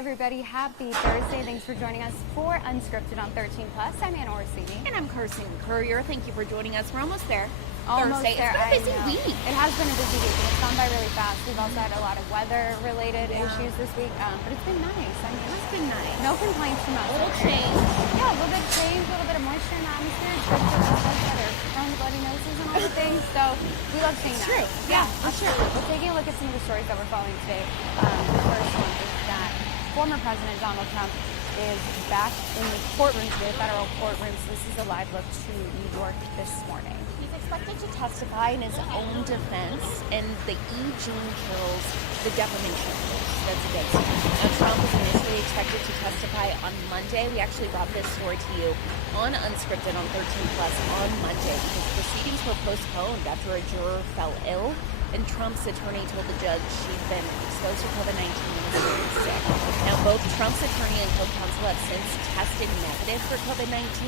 everybody, happy Thursday. Thanks for joining us for Unscripted on 13 Plus. I'm Anna Orsini. And I'm Kirsten Courier. Thank you for joining us. We're almost there. Almost Thursday. there. It's been a busy week. It has been a busy week, and it's gone by really fast. We've also had a lot of weather-related issues this week, but it's been nice. I mean, It's been nice. no complaints from us. A little change. Yeah, a little bit of change, a little bit of moisture in the atmosphere. It's good for those of us that are prone to bloody noses and all the things. So we love seeing that. True. Yeah, for sure. We're taking a look at some of the stories that we're following today. The first one is that former President Donald Trump is back in the courtroom today, federal courtroom. So this is a live look to New York this morning. He's expected to testify in his own defense in the E. Jean Carroll's The Defamation case that's against him. Now, Trump was initially expected to testify on Monday. We actually brought this story to you on Unscripted on 13 Plus on Monday because proceedings were postponed after a juror fell ill. And Trump's attorney told the judge she'd been exposed to COVID-19 and was very sick. Now, both Trump's attorney and co-counsel have since tested negative for COVID-19.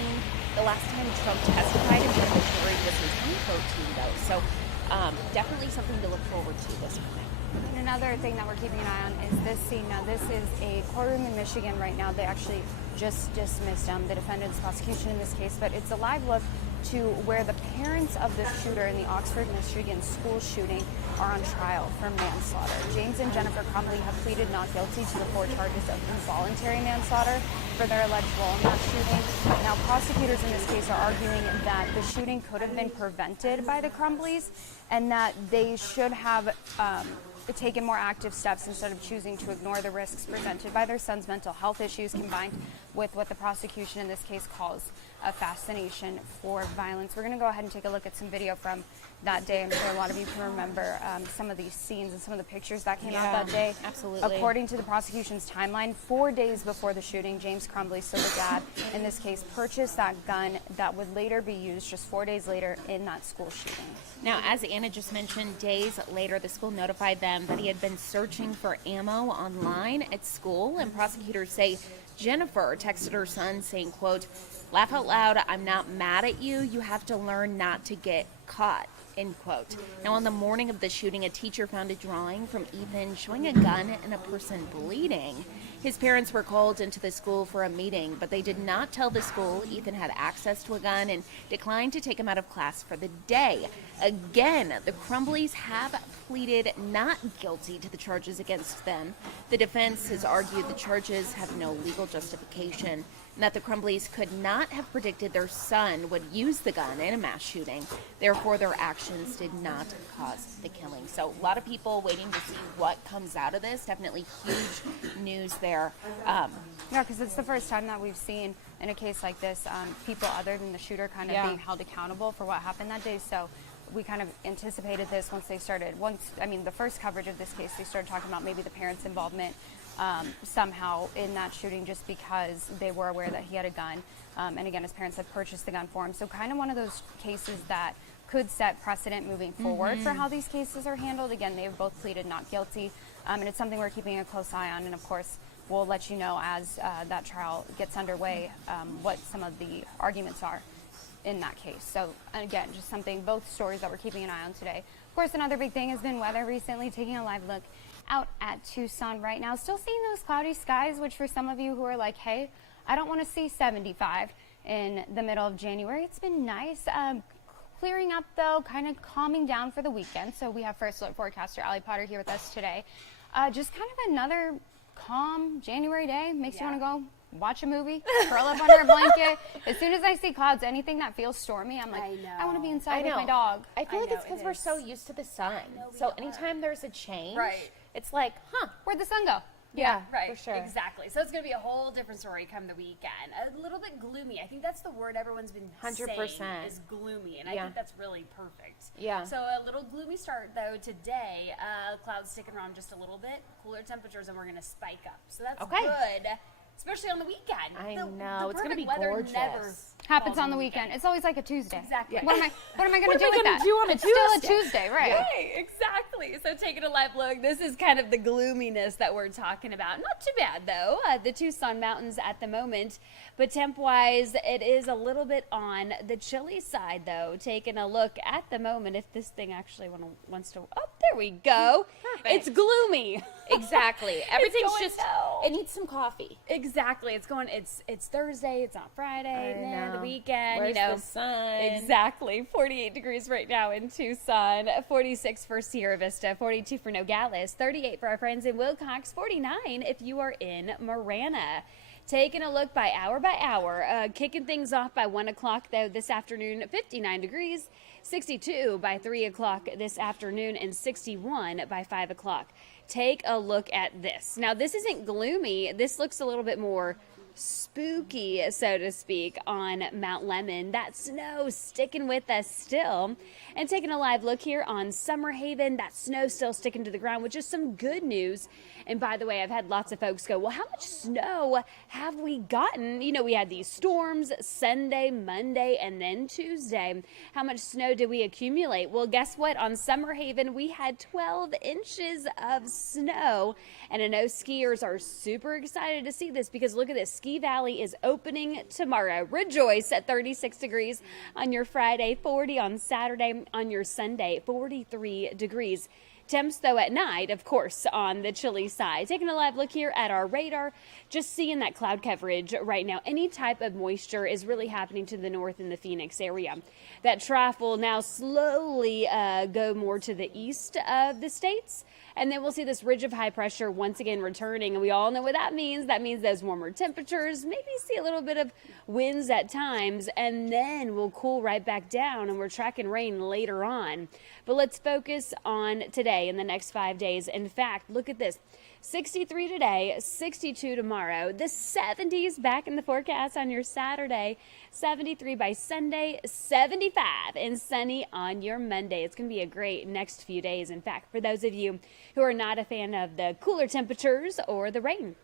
The last time Trump testified in front of a jury was in 2013, though. So definitely something to look forward to this morning. And another thing that we're keeping an eye on is this scene. Now, this is a courtroom in Michigan right now. They actually just dismissed the defendant's prosecution in this case, but it's a live look to where the parents of the shooter in the Oxford, Michigan school shooting are on trial for manslaughter. James and Jennifer Crumbley have pleaded not guilty to the 4 charges of involuntary manslaughter for their alleged role in that shooting. Now, prosecutors in this case are arguing that the shooting could have been prevented by the Crumbleys and that they should have taken more active steps instead of choosing to ignore the risks presented by their son's mental health issues combined with what the prosecution in this case calls a fascination for violence. We're going to go ahead and take a look at some video from that day. I'm sure a lot of you can remember some of these scenes and some of the pictures that came out that day. Absolutely. According to the prosecution's timeline, 4 days before the shooting, James Crumbley, so the dad in this case, purchased that gun that would later be used just 4 days later in that school shooting. Now, as Anna just mentioned, days later, the school notified them that he had been searching for ammo online at school, and prosecutors say Jennifer texted her son saying, quote, "Laugh out loud, I'm not mad at you. You have to learn not to get caught," end quote. Now, on the morning of the shooting, a teacher found a drawing from Ethan showing a gun and a person bleeding. His parents were called into the school for a meeting, but they did not tell the school Ethan had access to a gun and declined to take him out of class for the day. Again, the Crumbleys have pleaded not guilty to the charges against them. The defense has argued the charges have no legal justification and that the Crumbleys could not have predicted their son would use the gun in a mass shooting. Therefore, their actions did not cause the killing. So a lot of people waiting to see what comes out of this. Definitely huge news there. Yeah, because it's the first time that we've seen in a case like this people other than the shooter kind of being held accountable for what happened that day. So we kind of anticipated this once the first coverage of this case, they started talking about maybe the parents' involvement somehow in that shooting just because they were aware that he had a gun. And again, his parents had purchased the gun for him. So kind of one of those cases that could set precedent moving forward for how these cases are handled. Again, they've both pleaded not guilty. And it's something we're keeping a close eye on. And of course, we'll let you know as that trial gets underway what some of the arguments are in that case. So again, just both stories that we're keeping an eye on today. Of course, another big thing has been weather recently. Taking a live look out at Tucson right now. Still seeing those cloudy skies, which for some of you who are like, hey, I don't want to see 75 in the middle of January. It's been nice. Clearing up though, kind of calming down for the weekend. So we have First Alert forecaster Allie Potter here with us today. Just kind of another calm January day. Makes you want to go watch a movie, curl up under a blanket. As soon as I see clouds, anything that feels stormy, I'm like, I want to be inside with my dog. I feel like it's because we're so used to the sun. So anytime there's a change, it's like, where'd the sun go? Yeah, right. For sure. Exactly. So it's going to be a whole different story come the weekend. A little bit gloomy. I think that's the word everyone's been 100% saying is gloomy, and I think that's really perfect. Yeah. So a little gloomy start, though, today. Clouds sticking around just a little bit. Cooler temperatures, and we're going to spike up. So that's good. especially on the weekend. I The know. It's going to perfect be weather gorgeous. never Happens falls on the weekend. It's always like a Tuesday. Exactly. What am I going to do with gonna that? do on a It's still a Tuesday? Tuesday, right? Right, exactly. So taking a live look, this is kind of the gloominess that we're talking about. Not too bad, though. The Tucson Mountains at the moment. But temp-wise, it is a little bit on the chilly side, though. Taking a look at the moment, if this thing actually wants to... Oh, there we go. Perfect. It's gloomy. Exactly. Everything's going just, low. it needs some coffee. Exactly. It's Thursday. It's not Friday. I The know. weekend. Where's you know. the sun? Exactly. 48 degrees right now in Tucson. 46 for Sierra Vista. 42 for Nogales. 38 for our friends in Wilcox. 49 if you are in Marana. Taking a look by hour, kicking things off by 1 o'clock, though, this afternoon, 59 degrees, 62 by 3 o'clock this afternoon, and 61 by 5 o'clock. Take a look at this. Now, this isn't gloomy. This looks a little bit more spooky, so to speak, on Mount Lemmon. That snow sticking with us still. And taking a live look here on Summerhaven, that snow still sticking to the ground, which is some good news. And by the way, I've had lots of folks go, well, how much snow have we gotten? You know, we had these storms Sunday, Monday, and then Tuesday. How much snow did we accumulate? Well, guess what? On Summerhaven, we had 12 inches of snow. And I know skiers are super excited to see this because look at this. Ski Valley is opening tomorrow. Rejoice at 36 degrees on your Friday, 40 on Saturday, on your Sunday, 43 degrees. Temps, though, at night, of course, on the chilly side. Taking a live look here at our radar, just seeing that cloud coverage right now. Any type of moisture is really happening to the north in the Phoenix area. That trough will now slowly go more to the east of the states. And then we'll see this ridge of high pressure once again returning. And we all know what that means. That means those warmer temperatures, maybe see a little bit of winds at times, and then we'll cool right back down, and we're tracking rain later on. But let's focus on today and the next 5 days. In fact, look at this. 63 today, 62 tomorrow. The 70s back in the forecast on your Saturday. 73 by Sunday, 75 and sunny on your Monday. It's going to be a great next few days. In fact, for those of you who are not a fan of the cooler temperatures or the rain.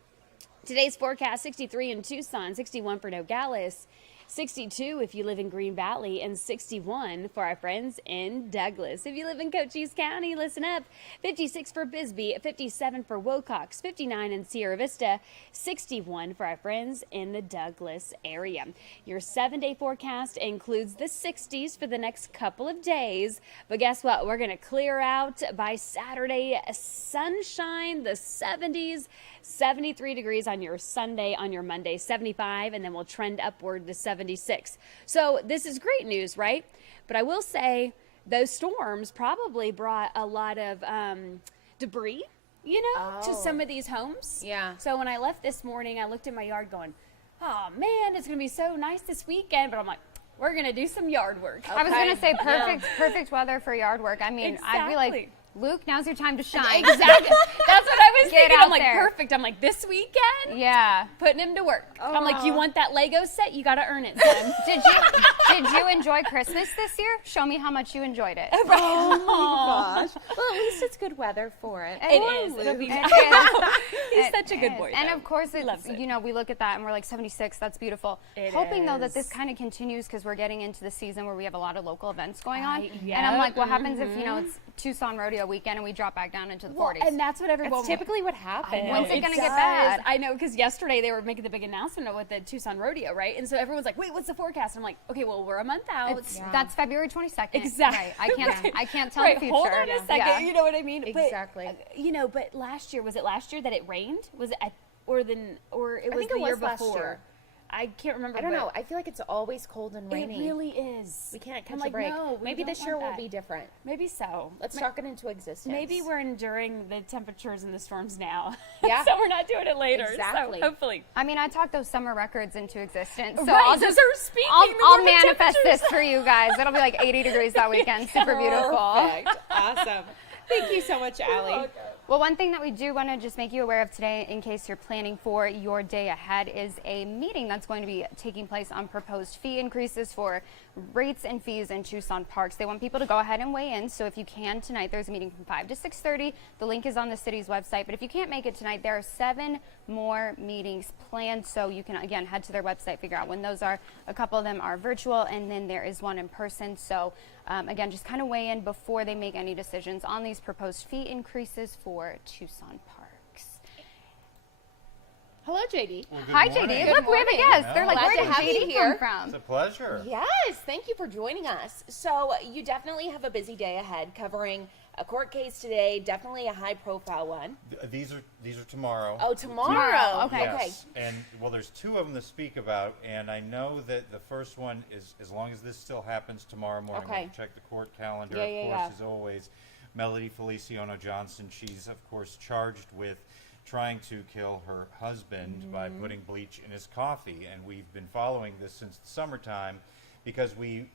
Today's forecast, 63 in Tucson, 61 for Nogales, 62 if you live in Green Valley, and 61 for our friends in Douglas. If you live in Cochise County, listen up. 56 for Bisbee, 57 for Wilcox, 59 in Sierra Vista, 61 for our friends in the Douglas area. Your 7-day forecast includes the 60s for the next couple of days. But guess what? We're going to clear out by Saturday. Sunshine, the 70s. 73 degrees on your Sunday, on your Monday, 75, and then we'll trend upward to 76. So this is great news, right? But I will say those storms probably brought a lot of debris, you know, to some of these homes. Yeah. So when I left this morning, I looked at my yard going, oh man, it's going to be so nice this weekend. But I'm like, we're going to do some yard work. I was going to say perfect weather for yard work. I mean, I feel like, Exactly. Luke, now's your time to shine. Exactly. That's what I was Get thinking. out I'm like, there. perfect. I'm like, this weekend? Yeah. Putting him to work. I'm like, you want that Lego set? You got to earn it, son. Did you enjoy Christmas this year? Show me how much you enjoyed it. Oh my gosh. Well, at least it's good weather for it. It is. It'll be. He's such a good boy. And though. of course, He loves it's, it. you know, we look at that and we're like 76. That's beautiful. It Hoping though that is. this kind of continues because we're getting into the season where we have a lot of local events going on. And yep. I'm like, what happens if, you know, it's Tucson Rodeo weekend and we drop back down into the 40s? And that's what everyone. That's typically what happens. When's it gonna get does. bad? I know, because yesterday they were making the big announcement with the Tucson Rodeo, right? And so everyone's like, "Wait, what's the forecast?" I'm like, "Okay, well, we're a month out." That's February 22nd. Exactly. Right. I can't tell Right, the future. hold on a second. Yeah. You know what I mean? Exactly. But, you know, but last year, was it last year that it rained? Was it, or it was think the it year was last before? year. I can't remember. I don't but know. I feel like it's always cold and rainy. It really is. We can't catch I'm a like, break. no, we Maybe don't this year want will that. be different. Maybe so. Let's talk it into existence. Maybe we're enduring the temperatures and the storms now. Yeah. So we're not doing it later. Exactly. So hopefully. I mean, I talked those summer records into existence. So Right, I'll those just are speaking. I'll Those are the manifest this temperatures. for you guys. It'll be like 80 degrees that weekend. Super beautiful. Perfect. Awesome. Thank you so much, Allie. welcome. Well, one thing that we do want to just make you aware of today, in case you're planning for your day ahead, is a meeting that's going to be taking place on proposed fee increases for rates and fees in Tucson parks. They want people to go ahead and weigh in. So if you can tonight, there's a meeting from 5 to 6:30. The link is on the city's website. But if you can't make it tonight, there are 7 more meetings planned. So you can, again, head to their website, figure out when those are. A couple of them are virtual, and then there is one in person. So again, just kind of weigh in before they make any decisions on these proposed fee increases for Tucson parks. Hello, JD. Well, good Hi, morning. JD. Good Look, we have a morning. guest. They're like, Glad where to did have you JD here. come from? It's a pleasure. Yes, thank you for joining us. So you definitely have a busy day ahead, covering a court case today, definitely a high-profile one. These are tomorrow. Oh, tomorrow. Okay. Yes. And well, there's 2 of them to speak about, and I know that the first one is, as long as this still happens tomorrow morning, Okay. we'll check the court calendar, Yeah, of yeah, course, yeah. as always. Melody Feliciano Johnson, she's of course charged with trying to kill her husband by Mm-hmm. putting bleach in his coffee, and we've been following this since the summertime because we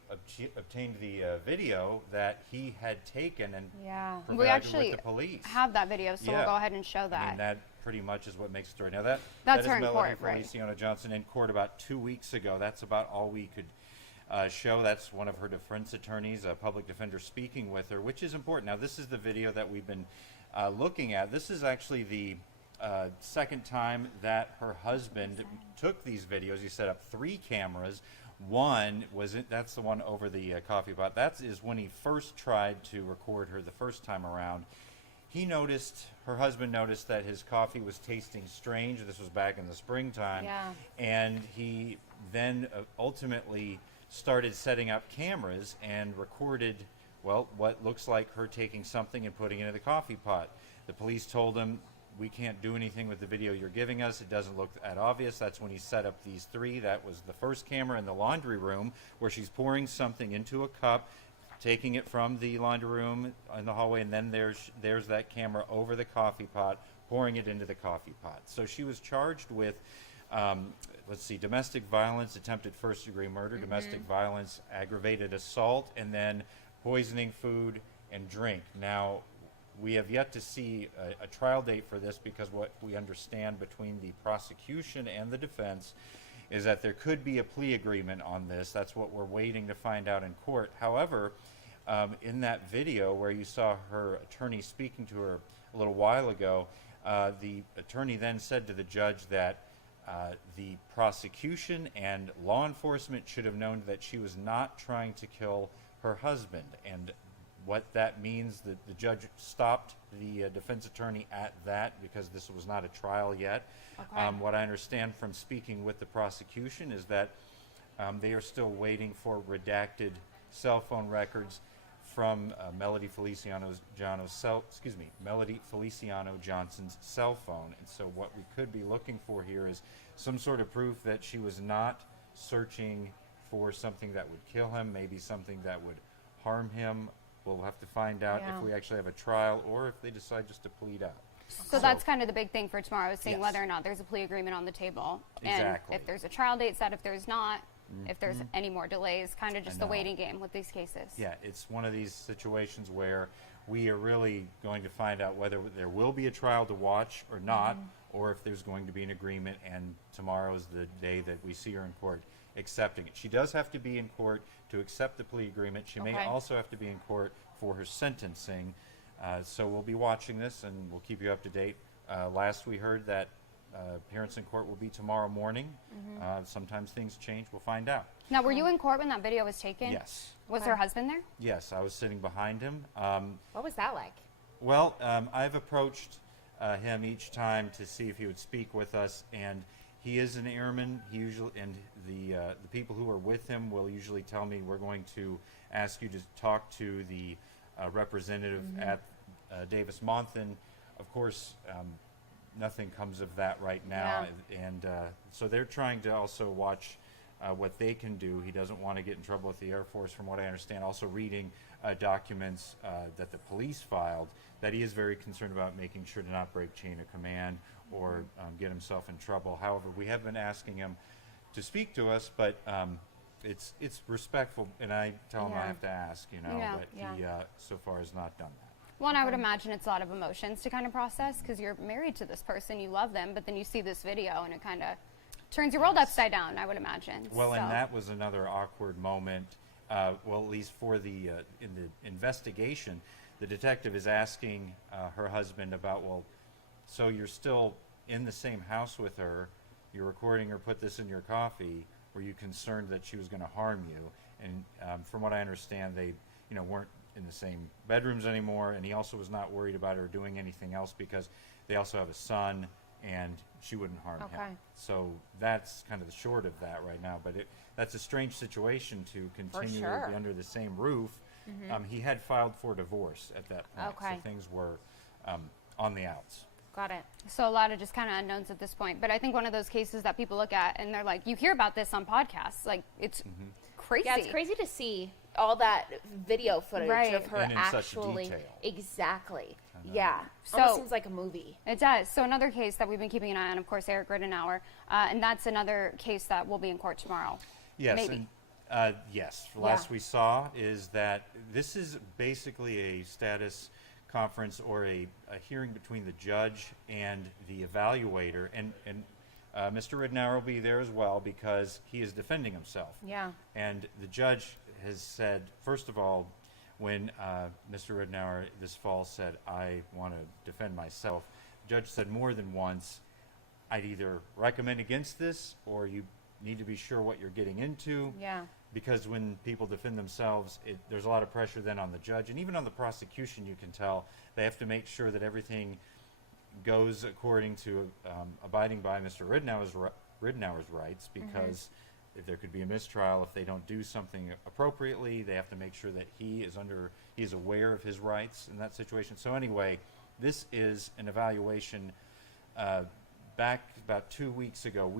obtained the video that he had taken and Yeah. We provided actually with the police. have that video, so we'll Yeah. go ahead and show that. I mean, that pretty much is what makes the story. Now, that That's is her in Melody court, right? Feliciano Johnson in court about 2 weeks ago. That's about all we could show. That's one of her defense attorneys, a public defender, speaking with her, which is important. Now, this is the video that we've been looking at. This is actually the second time that her husband took these videos. He set up 3 cameras. One was that's the one over the coffee pot. That is when he first tried to record her the first time around. Her husband noticed that his coffee was tasting strange. This was back in the springtime. Yeah. And he then ultimately started setting up cameras and recorded, well, what looks like her taking something and putting it in the coffee pot. The police told him, we can't do anything with the video you're giving us. It doesn't look that obvious. That's when he set up these 3. That was the first camera in the laundry room where she's pouring something into a cup, taking it from the laundry room in the hallway, and then there's that camera over the coffee pot, pouring it into the coffee pot. So she was charged with, domestic violence, attempted first-degree murder, domestic violence, aggravated assault, and then poisoning food and drink. Now, we have yet to see a trial date for this because what we understand between the prosecution and the defense is that there could be a plea agreement on this. That's what we're waiting to find out in court. However, in that video where you saw her attorney speaking to her a little while ago, the attorney then said to the judge that the prosecution and law enforcement should have known that she was not trying to kill her husband. And what that means, that the judge stopped the defense attorney at that because this was not a trial yet. Okay. What I understand from speaking with the prosecution is that they are still waiting for redacted cell phone records from Melody Feliciano Johnson's cell phone. And so what we could be looking for here is some sort of proof that she was not searching for something that would kill him, maybe something that would harm him. We'll have to find out Yeah. if we actually have a trial or if they decide just to plead out. So that's kind of the big thing for tomorrow, is seeing Yes. whether or not there's a plea agreement on the table. Exactly. And if there's a trial date set, if there's not, if there's any more delays, kind of just the know. waiting game with these cases. Yeah, it's one of these situations where we are really going to find out whether there will be a trial to watch or not, or if there's going to be an agreement, and tomorrow is the day that we see her in court accepting it. She does have to be in court to accept the plea agreement. She may Okay. also have to be in court for her sentencing. So we'll be watching this, and we'll keep you up to date. Last we heard that appearance in court will be tomorrow morning. Sometimes things change. We'll find out. Now, were you in court when that video was taken? Yes. Was Okay. her husband there? Yes, I was sitting behind him. What was that like? Well, I've approached him each time to see if he would speak with us, and he is an airman. He usually, and the people who are with him will usually tell me, we're going to ask you to talk to the representative at Davis-Monthan. Of course, nothing comes of that right now, and so they're trying to also watch what they can do. He doesn't want to get in trouble with the Air Force, from what I understand. Also reading documents that the police filed, that he is very concerned about, making sure to not break chain of command or get himself in trouble. However, we have been asking him to speak to us, but it's respectful, and I tell him I Yeah. have to ask, Yeah, but he so far has not done that. Well, and I would imagine it's a lot of emotions to kind of process because you're married to this person, you love them, but then you see this video and it kind of turns your world upside down, I would imagine. Well, So- and that was another awkward moment. Well, at least for the in the investigation, the detective is asking her husband about, well, so you're still in the same house with her, you're recording her put this in your coffee. Were you concerned that she was going to harm you? And from what I understand, they, weren't in the same bedrooms anymore. And he also was not worried about her doing anything else because they also have a son, and she wouldn't harm him. So that's kind of the short of that right now. But that's a strange situation to continue to be under the same roof. He had filed for divorce at that point, so things were on the outs. Got it. So a lot of just kind of unknowns at this point. But I think one of those cases that people look at and they're like, you hear about this on podcasts. Like, it's crazy. Yeah, it's crazy to see all that video footage of her and in actually. such detail. Exactly. Yeah. So- Almost seems like a movie. It does. So another case that we've been keeping an eye on, of course, Eric Rittenauer. And that's another case that will be in court tomorrow. Yes. Maybe. And, yes. Last we saw is that this is basically a status conference or a hearing between the judge and the evaluator. And Mr. Rittenauer will be there as well because he is defending himself. Yeah. And the judge has said, first of all, when Mr. Rittenauer this fall said, I want to defend myself, the judge said more than once, I'd either recommend against this or you need to be sure what you're getting into. Yeah. Because when people defend themselves, there's a lot of pressure then on the judge. And even on the prosecution, you can tell they have to make sure that everything goes according to abiding by Mr. Rittenauer's rights, because if there could be a mistrial if they don't do something appropriately. They have to make sure that he is aware of his rights in that situation. So anyway, this is an evaluation. Back about 2 weeks ago,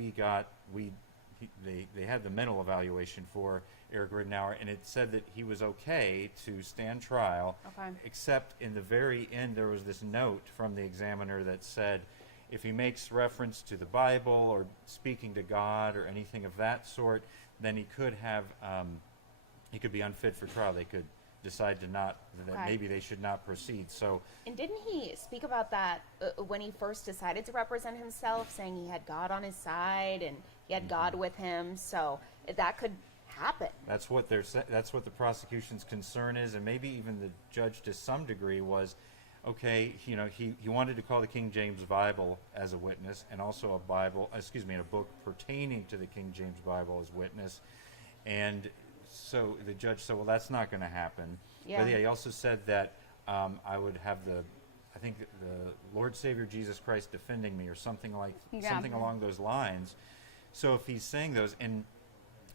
they had the mental evaluation for Eric Rittenauer, and it said that he was okay to stand trial, except in the very end there was this note from the examiner that said if he makes reference to the Bible or speaking to God or anything of that sort, then he could be unfit for trial. They could decide that maybe they should not proceed. So, And didn't he speak about that when he first decided to represent himself, saying he had God on his side and he had God with him? So that could happen. that's what that's what the prosecution's concern is, and maybe even the judge to some degree was, okay, he wanted to call the King James Bible as a witness, and also a book pertaining to the King James Bible as witness, and so the judge said, well, that's not going to happen. Yeah. But he also said that I would have the Lord Savior Jesus Christ defending me, or something along those lines. So if he's saying those, and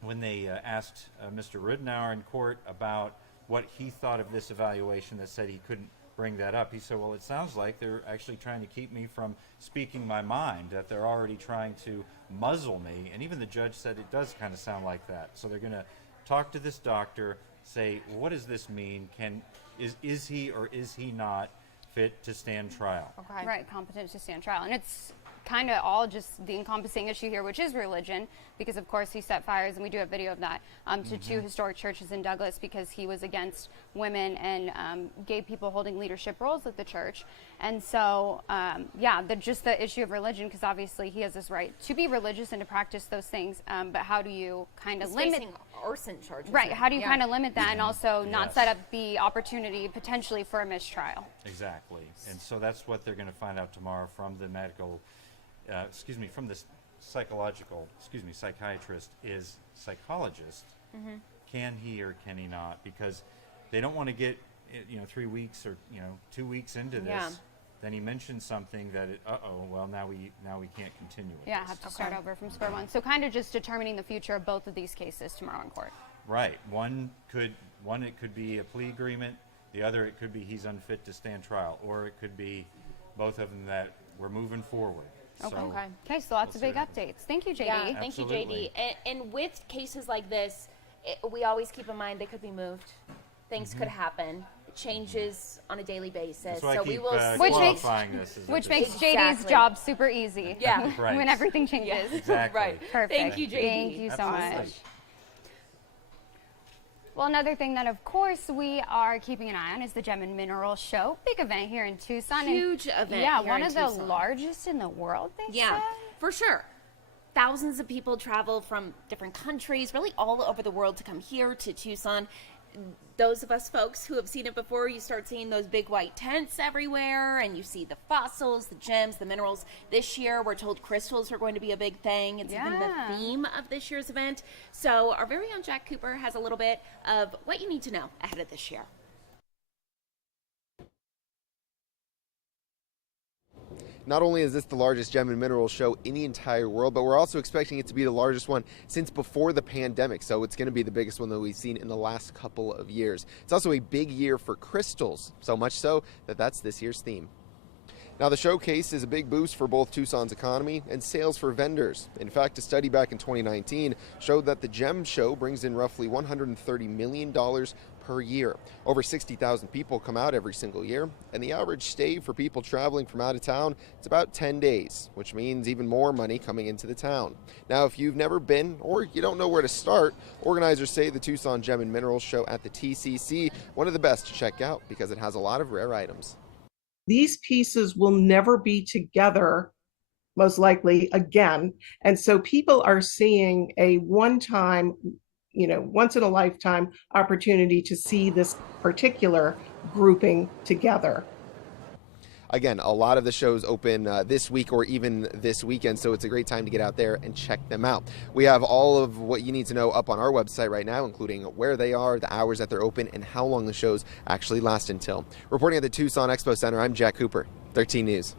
when they asked Mr. Rittenauer in court about what he thought of this evaluation that said he couldn't bring that up, he said, well, it sounds like they're actually trying to keep me from speaking my mind, that they're already trying to muzzle me. And even the judge said it does kind of sound like that. So they're going to talk to this doctor, say, well, what does this mean? Is he or is he not fit to stand trial? Okay. Right, competent to stand trial. And it's kind of all just the encompassing issue here, which is religion, because of course he set fires, and we do have video of that, to two historic churches in Douglas because he was against women and gay people holding leadership roles at the church. And so, just the issue of religion, because obviously he has this right to be religious and to practice those things, but how do you kind of limit... facing arson charges. Right, how do you kind of limit that and also not Yes. set up the opportunity potentially for a mistrial? Exactly. And so that's what they're going to find out tomorrow from the from the psychiatrist is psychologist. Can he or can he not? Because they don't want to get, 3 weeks or, 2 weeks into this. Yeah. Then he mentions something that, now we can't continue with Yeah, this. have to start over from square one. So kind of just determining the future of both of these cases tomorrow in court. Right. One it could be a plea agreement. The other, it could be he's unfit to stand trial. Or it could be both of them that we're moving forward. Okay. So, Okay, so lots of we'll big see what updates. Thank you, JD. Yeah, thank you, Absolutely. JD. And with cases like this, we always keep in mind they could be moved. Things could happen. It changes on a daily basis. That's why so I keep we will see. Which makes- qualifying this. As Which a makes business. JD's Exactly. job super easy. Yeah. Right. When everything changes. Exactly. Right. Perfect. Thank you, JD. Thank you so Absolutely. much. Well, another thing that, of course, we are keeping an eye on is the Gem and Mineral Show. Big event here in Tucson. Huge event. Yeah, here one in of Tucson. the largest in the world, they Yeah, say. for sure. Thousands of people travel from different countries, really all over the world, to come here to Tucson. Those of us folks who have seen it before, you start seeing those big white tents everywhere, and you see the fossils, the gems, the minerals. This year, we're told crystals are going to be a big thing. It's even the theme of this year's event. So our very own Jack Cooper has a little bit of what you need to know ahead of this year. Not only is this the largest gem and mineral show in the entire world, but we're also expecting it to be the largest one since before the pandemic. So it's going to be the biggest one that we've seen in the last couple of years. It's also a big year for crystals, so much so that that's this year's theme. Now, the showcase is a big boost for both Tucson's economy and sales for vendors. In fact, a study back in 2019 showed that the Gem Show brings in roughly $130 million per year. Over 60,000 people come out every single year, and the average stay for people traveling from out of town is about 10 days, which means even more money coming into the town. Now, if you've never been or you don't know where to start, organizers say the Tucson Gem and Minerals Show at the TCC, one of the best to check out because it has a lot of rare items. These pieces will never be together, most likely again. And so people are seeing a one-time, once in a lifetime opportunity to see this particular grouping together. Again, a lot of the shows open this week or even this weekend, so it's a great time to get out there and check them out. We have all of what you need to know up on our website right now, including where they are, the hours that they're open, and how long the shows actually last until. Reporting at the Tucson Expo Center, I'm Jack Cooper, 13 News.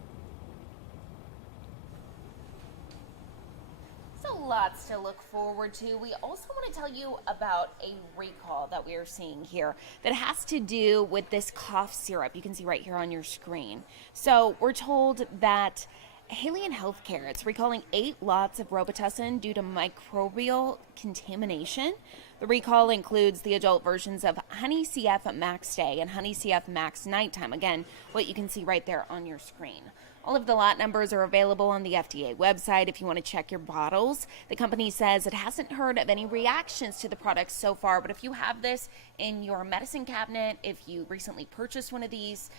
Lots to look forward to. We also want to tell you about a recall that we are seeing here that has to do with this cough syrup you can see right here on your screen. So we're told that Halion Healthcare, it's recalling 8 lots of Robitussin due to microbial contamination. The recall includes the adult versions of Honey CF Max Day and Honey CF Max Nighttime. Again, what you can see right there on your screen. All of the lot numbers are available on the FDA website if you want to check your bottles. The company says it hasn't heard of any reactions to the products so far, but if you have this in your medicine cabinet, if you recently purchased one of these,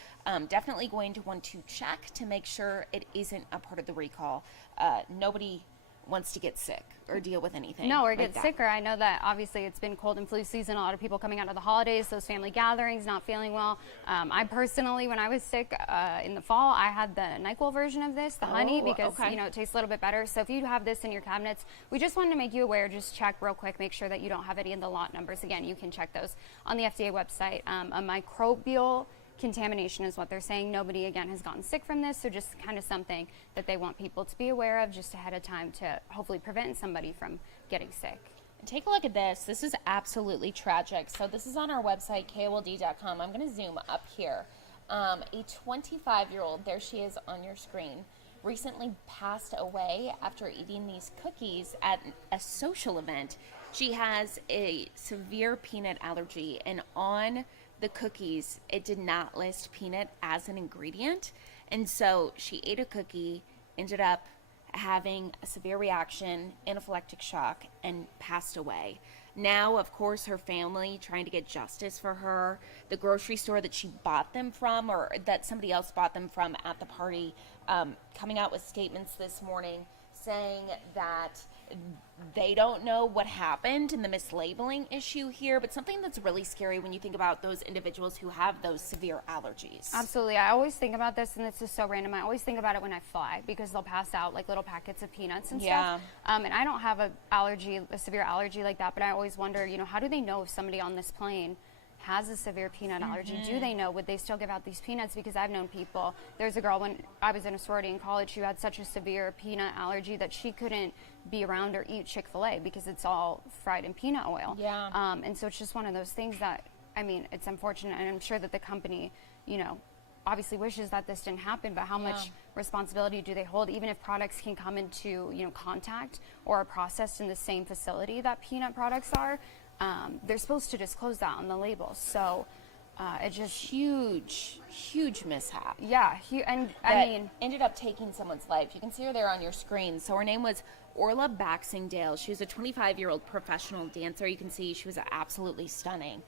definitely going to want to check to make sure it isn't a part of the recall. Nobody wants to get sick or deal with anything. No, or get sicker. I know that obviously it's been cold and flu season. A lot of people coming out of the holidays, those family gatherings, not feeling well. I personally, when I was sick in the fall, I had the NyQuil version of this, the honey, because it tastes a little bit better. So if you have this in your cabinets, we just wanted to make you aware. Just check real quick, make sure that you don't have any in the lot numbers. Again, you can check those on the FDA website. A microbial contamination is what they're saying. Nobody, again, has gotten sick from this, so just kind of something that they want people to be aware of just ahead of time to hopefully prevent somebody from getting sick. Take a look at this. This is absolutely tragic. So this is on our website, KOLD.com. I'm going to zoom up here. A 25-year-old, there she is on your screen, recently passed away after eating these cookies at a social event. She has a severe peanut allergy, and on the cookies, it did not list peanut as an ingredient. And so she ate a cookie, ended up having a severe reaction, anaphylactic shock, and passed away. Now, of course, her family trying to get justice for her. The grocery store that she bought them from, or that somebody else bought them from at the party, coming out with statements this morning saying that they don't know what happened in the mislabeling issue here, but something that's really scary when you think about those individuals who have those severe allergies. Absolutely. I always think about this, and this is so random. I always think about it when I fly, because they'll pass out like little packets of peanuts and stuff. And I don't have a severe allergy like that, but I always wonder, how do they know if somebody on this plane has a severe peanut allergy? Do they know? Would they still give out these peanuts? Because I've known people. There's a girl when I was in a sorority in college who had such a severe peanut allergy that she couldn't be around or eat Chick-fil-A because it's all fried in peanut oil. And so it's just one of those things that, it's unfortunate, and I'm sure that the company, obviously wishes that this didn't happen, but how much responsibility do they hold, even if products can come into, contact or are processed in the same facility that peanut products are? They're supposed to disclose that on the label. So it just huge mishap. Ended up taking someone's life. You can see her there on your screen. So her name was Orla Baxingdale. She was a 25-year-old professional dancer. You can see she was absolutely stunning.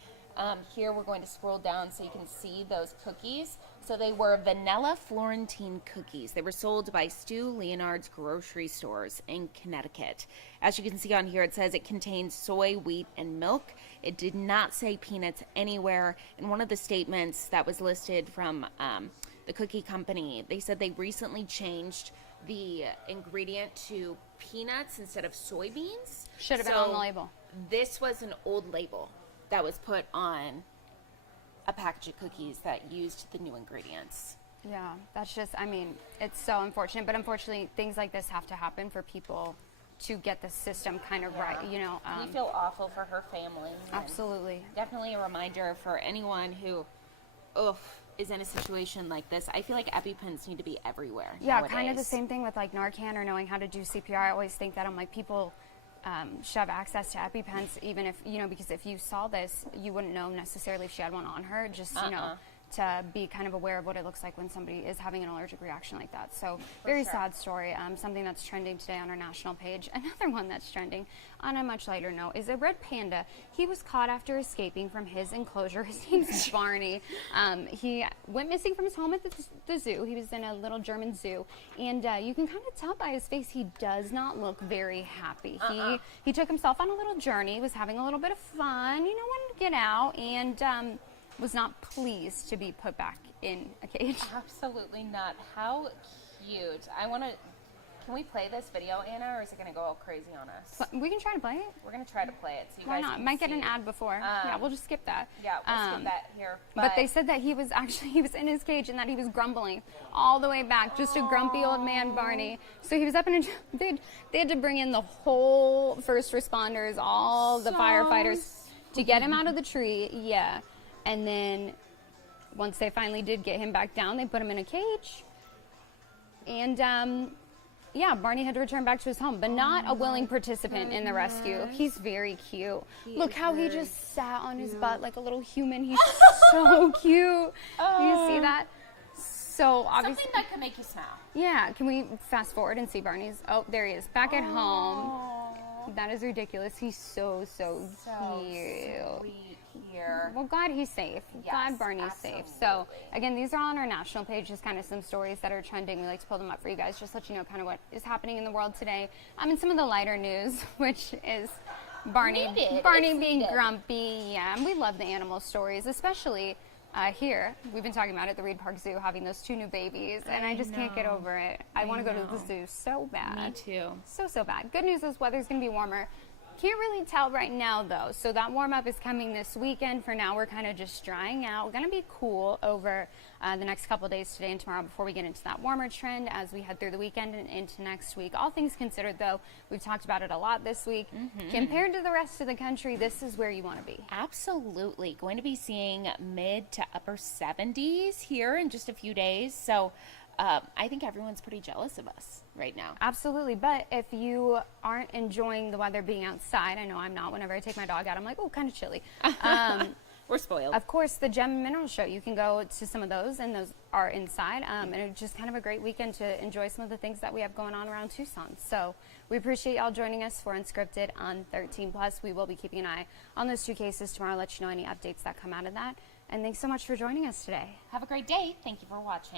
Here we're going to scroll down so you can see those cookies. So they were vanilla Florentine cookies. They were sold by Stu Leonard's grocery stores in Connecticut. As you can see on here, it says it contains soy, wheat, and milk. It did not say peanuts anywhere. In one of the statements that was listed from the cookie company, they said they recently changed the ingredient to peanuts instead of soybeans. Should have been on the label. This was an old label that was put on a package of cookies that used the new ingredients. Yeah, that's just, I mean, it's so unfortunate, but unfortunately things like this have to happen for people to get the system kind of right, you know. We feel awful for her family. Absolutely. Definitely a reminder for anyone who is in a situation like this. I feel like EpiPens need to be everywhere. Yeah, nowadays. kind of the same thing with like Narcan or knowing how to do CPR. I always think that I'm like, people should have access to EpiPens, even if, you know, because if you saw this, you wouldn't know necessarily if she had one on her, just, you know, to be kind of aware of what it looks like when somebody is having an allergic reaction like that. So very sad story. Something that's trending today on our national page. Another one that's trending on a much lighter note is a red panda. He was caught after escaping from his enclosure. His name's Barney. He went missing from his home at the zoo. He was in a little German zoo, and you can kind of tell by his face he does not look very happy. He took himself on a little journey, was having a little bit of fun, you know, wanted to get out, and was not pleased to be put back in a cage. Absolutely not. How cute. Can we play this video, Anna, or is it going to go all crazy on us? But we can try to play it. We're going to try to play it. So you Why guys not? can Might get see. an ad before. Yeah, we'll just skip that. Yeah, we'll skip that here. But they said that he was in his cage and that he was grumbling all the way back. Just a grumpy old man, Barney. So he was up in a, they had to bring in the whole first responders, all the firefighters to get him out of the tree. Yeah. And then once they finally did get him back down, they put him in a cage. And yeah, Barney had to return back to his home, but not a willing participant in the rescue. He's very cute. Look how he just sat on his butt like a little human. He's so cute. Do you see that? So obviously, something that could make you smile. Yeah, can we fast forward and see Barney's? Oh, there he is, back at home. That is ridiculous. He's so cute. Sweet here. Well, glad he's safe. Yes, Glad Barney's absolutely. safe. So, again, these are on our national page, just kind of some stories that are trending. We like to pull them up for you guys, just let you know kind of what is happening in the world today. And some of the lighter news, which is Barney being grumpy. Yeah, and we love the animal stories, especially here. We've been talking about it at the Reed Park Zoo, having those 2 new babies, and I just can't get over it. I want to go to the zoo so bad. Me too. So bad. Good news is weather's going to be warmer. Can't really tell right now, though. So that warm up is coming this weekend. For now, we're kind of just drying out. Going to be cool over the next couple of days, today and tomorrow, before we get into that warmer trend as we head through the weekend and into next week. All things considered, though, we've talked about it a lot this week. Compared to the rest of the country, this is where you want to be. Absolutely. Going to be seeing mid to upper 70s here in just a few days. So I think everyone's pretty jealous of us right now. Absolutely. But if you aren't enjoying the weather being outside, I know I'm not. Whenever I take my dog out, I'm like, oh, kind of chilly. We're spoiled. Of course, the Gem and Mineral Show, you can go to some of those, and those are inside. And it's just kind of a great weekend to enjoy some of the things that we have going on around Tucson. So we appreciate y'all joining us for Unscripted on 13 Plus. We will be keeping an eye on those 2 cases tomorrow, let you know any updates that come out of that. And thanks so much for joining us today. Have a great day. Thank you for watching.